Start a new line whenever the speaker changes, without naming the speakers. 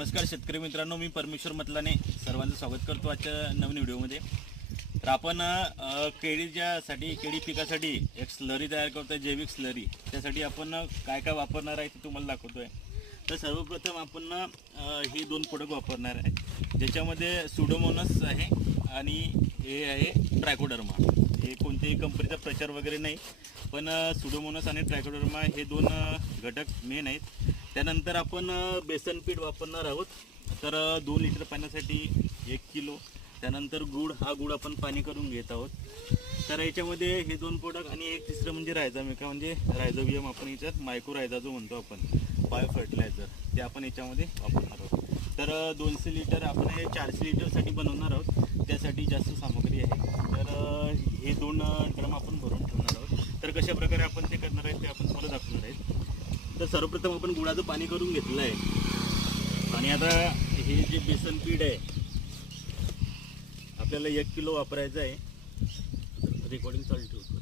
नमस्कार शेतकरी मित्रांनो मी परमेश्वर मतलाने सर्वांचं स्वागत करतो आजच्या नवीन व्हिडिओमध्ये. तर आपण केळीच्यासाठी केळी पिकासाठी एक स्लरी तयार करतो आहे जैविक स्लरी. त्यासाठी आपण काय काय वापरणार आहे ते तुम्हाला दाखवतो आहे तर सर्वप्रथम आपण ही दोन प्रोडक्ट वापरणार आहे. ज्याच्यामध्ये सुडोमोनस आहे आणि हे आहे ट्रायकोडर्मा हे कोणत्याही कंपनीचा प्रचार वगैरे नाही पण सुडोमोनस आणि ट्रायकोडर्मा हे दोन घटक मेन आहेत. त्यानंतर आपण बेसन पीठ वापरणार आहोत. तर दोन लिटर पाण्यासाठी एक किलो. त्यानंतर गूळ हा गूळ आपण पाणी करून घेत आहोत. तर याच्यामध्ये हे दोन प्रोडक्ट आणि एक तिसरं म्हणजे रायझामिका म्हणजे रायझोबियम आपण याच्यात मायक्रो रायझा जो म्हणतो आपण बायो फर्टिलायझर ते आपण याच्यामध्ये वापरणार आहोत. तर दोनशे लिटर आपण हे चारशे लिटरसाठी बनवणार आहोत. त्यासाठी जास्त सामग्री आहे. तर हे दोन ड्रम आपण भरून ठेवणार आहोत. तर कशा प्रकारे आपण ते करणार आहे ते आपण तुम्हाला दाखवणार आहे तर सर्वप्रथम आपण गुळाचं पाणी करून घेतलं आहे. आणि आता हे जे बेसन पीठ आहे आपल्याला एक किलो वापरायचं आहे. रेकॉर्डिंग चालू ठेवतो.